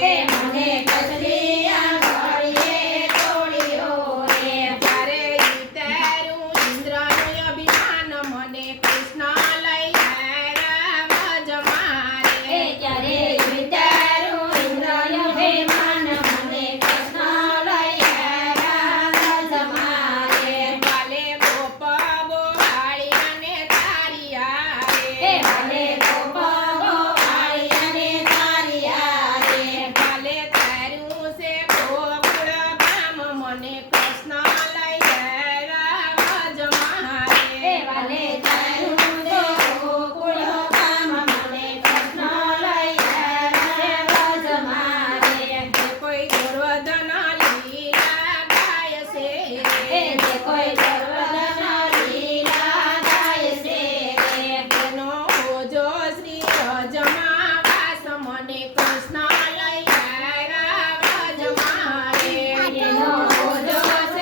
Hey. vale.